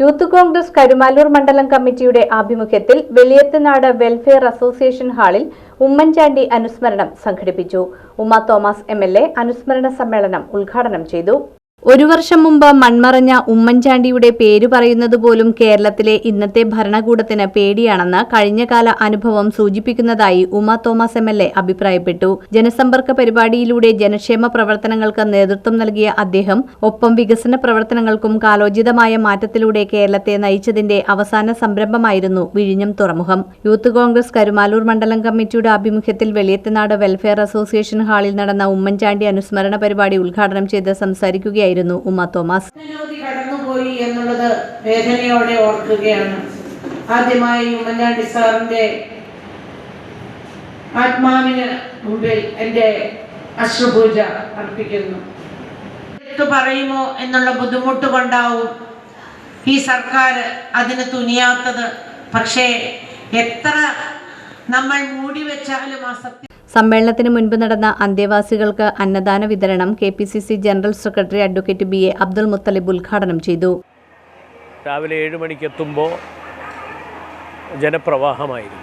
Youth Congress Karumalloor മണ്ഡലം കമ്മിറ്റിയുടെ ആഭിമുഖ്യത്തിൽ വെളിയത്തുനാട് വെൽഫെയർ അസോസിയേഷൻ ഹാളിൽ ഉമ്മൻചാണ്ടി അനുസ്മരണം സംഘടിപ്പിച്ചു. ഉമ്മ തോമസ് എം അനുസ്മരണ സമ്മേളനം ഉദ്ഘാടനം ചെയ്തു. ഒരു വർഷം മുമ്പ് മൺമറഞ്ഞ ഉമ്മൻചാണ്ടിയുടെ പേര് പറയുന്നത് പോലും കേരളത്തിലെ ഇന്നത്തെ ഭരണകൂടത്തിന് പേടിയാണെന്ന് കഴിഞ്ഞകാല അനുഭവം സൂചിപ്പിക്കുന്നതായി Uma Thomas M L A അഭിപ്രായപ്പെട്ടു. ജനസമ്പർക്ക പരിപാടിയിലൂടെ ജനക്ഷേമ പ്രവർത്തനങ്ങൾക്ക് നേതൃത്വം നൽകിയ അദ്ദേഹം ഒപ്പം വികസന പ്രവർത്തനങ്ങൾക്കും കാലോചിതമായ മാറ്റത്തിലൂടെ കേരളത്തെ നയിച്ചതിന്റെ അവസാന സംരംഭമായിരുന്നു വിഴിഞ്ഞം തുറമുഖം. യൂത്ത് കോൺഗ്രസ് കരുമാലൂർ മണ്ഡലം കമ്മിറ്റിയുടെ ആഭിമുഖ്യത്തിൽ വെളിയത്തനാട് വെൽഫെയർ അസോസിയേഷൻ ഹാളിൽ നടന്ന ഉമ്മൻചാണ്ടി അനുസ്മരണ പരിപാടി ഉദ്ഘാടനം ചെയ്ത് സംസാരിക്കുകയായിരുന്നു ഉമ്മ തോമസ്. കടന്നുപോയി എന്നുള്ളത് വേദനയോടെ ഓർക്കുകയാണ്. ആദ്യമായി ഉമ്മൻചാണ്ടി സാറിന്റെ ആത്മാവിന് മുമ്പിൽ എന്റെ അശ്രുപൂജ അർപ്പിക്കുന്നു. പറയുമോ എന്നുള്ള ബുദ്ധിമുട്ട് കൊണ്ടാവും ഈ സർക്കാർ അതിന് തുനിയാത്തത്. പക്ഷേ എത്ര നമ്മൾ മൂടി വെച്ചാലും ആ സത്യം സമ്മേളനത്തിന് മുൻപ് നടന്ന അന്തേവാസികൾക്ക് അന്നദാന വിതരണം K P C C general secretary advocate B A Abdul Muthalib ഉദ്ഘാടനം ചെയ്തു. രാവിലെ ഏഴ് മണിക്കെത്തുമ്പോൾ ജനപ്രവാഹമായിരുന്നു.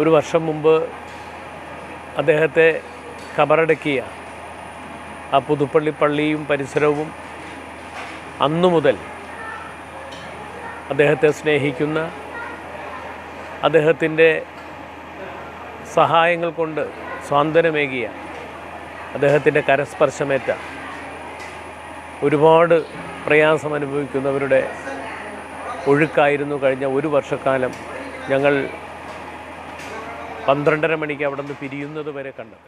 ഒരു വർഷം മുമ്പ് അദ്ദേഹത്തെ കബറടക്കിയ ആ പുതുപ്പള്ളി പള്ളിയും പരിസരവും അന്നു മുതൽ അദ്ദേഹത്തെ സ്നേഹിക്കുന്ന അദ്ദേഹത്തിന്റെ സഹായങ്ങൾ കൊണ്ട് സ്വാന്തനമേകിയ അദ്ദേഹത്തിന്റെ കരസ്പർശമേറ്റ ഒരുപാട് പ്രയാസം അനുഭവിക്കുന്നവരുടെ ഒഴുക്കായിരുന്നു കഴിഞ്ഞ ഒരു വർഷക്കാലം ഞങ്ങൾ പന്ത്രണ്ടര മണിക്ക് അവിടെ നിന്ന് പിരിയുന്നത് വരെ കണ്ടത്.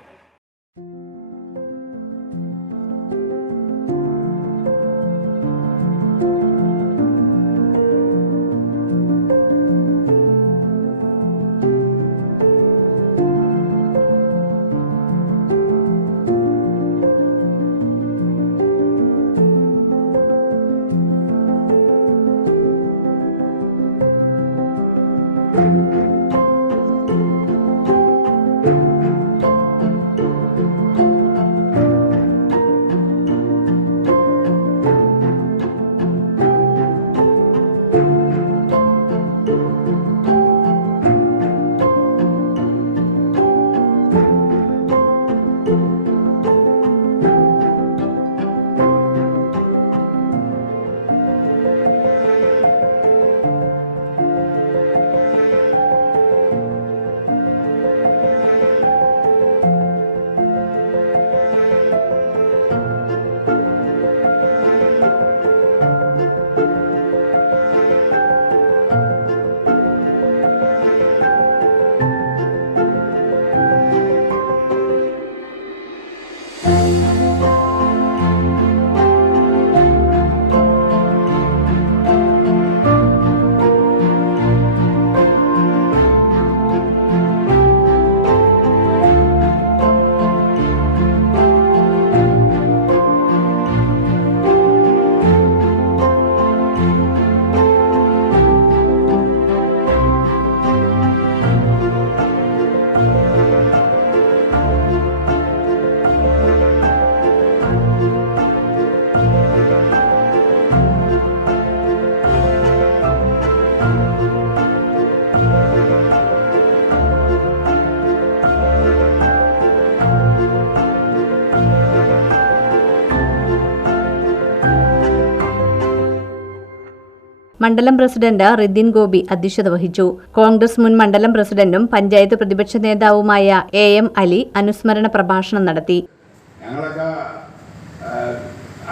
മണ്ഡലം പ്രസിഡന്റ് റിദിൻ ഗോപി അധ്യക്ഷത വഹിച്ചു. കോൺഗ്രസ് മുൻ മണ്ഡലം പ്രസിഡന്റും പഞ്ചായത്ത് പ്രതിപക്ഷ നേതാവുമായ എ എം അലി അനുസ്മരണ പ്രഭാഷണം നടത്തി.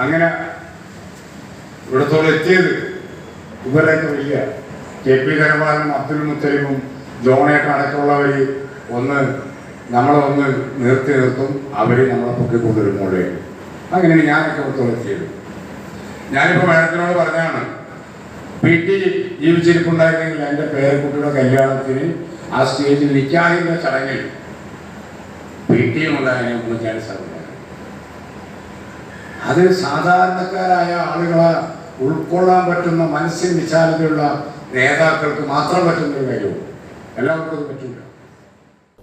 അങ്ങനെ ഇവിടത്തോളം എത്തിയത് ഇവരൊക്കെ വലിയ കെ പി ധനപാലനും അബ്ദുൽ ഒന്ന് നമ്മളെ ഒന്ന് നിർത്തി നിർത്തും അവർ നമ്മളെ പൊക്കിക്കൊണ്ടുവരുമ്പോഴേ അങ്ങനെയാണ് ഞാനൊക്കെ ഇവിടത്തോളം എത്തിയത്. ഞാനിപ്പോൾ മേഡത്തിനോട് പറഞ്ഞാണ് ടി ജീവിച്ചിരിപ്പുണ്ടായിരുന്നെങ്കിൽ എന്റെ പേരക്കുട്ടിയുടെ കല്യാണത്തിന് ആ സ്റ്റേജിൽ നിൽക്കാതിരുന്ന ചടങ്ങിൽ പി ടിയും ഉണ്ടായിരുന്നു അത് സാധാരണക്കാരായ ആളുകളെ ഉൾക്കൊള്ളാൻ പറ്റുന്ന മനസ്സിന് വിശാലതയുള്ള നേതാക്കൾക്ക് മാത്രം പറ്റുന്ന ഒരു കാര്യമാണ് എല്ലാവർക്കും അത് പറ്റില്ല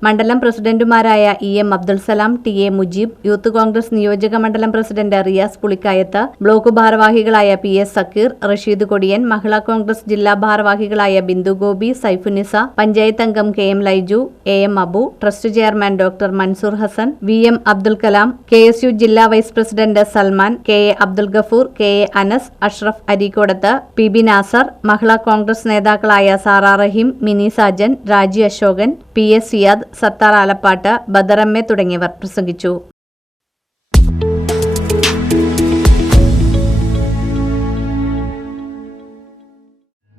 മണ്ഡലം പ്രസിഡന്റുമാരായ E M Abdul Salam T A Mujeeb youth Congress നിയോജക മണ്ഡലം പ്രസിഡന്റ് റിയാസ് പുളിക്കായത്ത് ബ്ലോക്ക് ഭാരവാഹികളായ പി എസ് സക്കീർ റഷീദ് കൊടിയൻ മഹിളാ കോൺഗ്രസ് ജില്ലാ ഭാരവാഹികളായ ബിന്ദു ഗോപി സൈഫുനിസ പഞ്ചായത്ത് അംഗം K M Laiju A M Abu trust chairman doctor Mansoor Hassan V M Abdul Kalam K S U ജില്ലാ vice president Salman K A Abdul Gafoor K A Anas Ashraf Areekodath P B Nasar Mahila Congress നേതാക്കളായ സാറാ റഹീം Mini Sajan Raji Ashokan P S Siyad Sathar Alappad Badaramma തുടങ്ങിയവർ പ്രസംഗിച്ചു.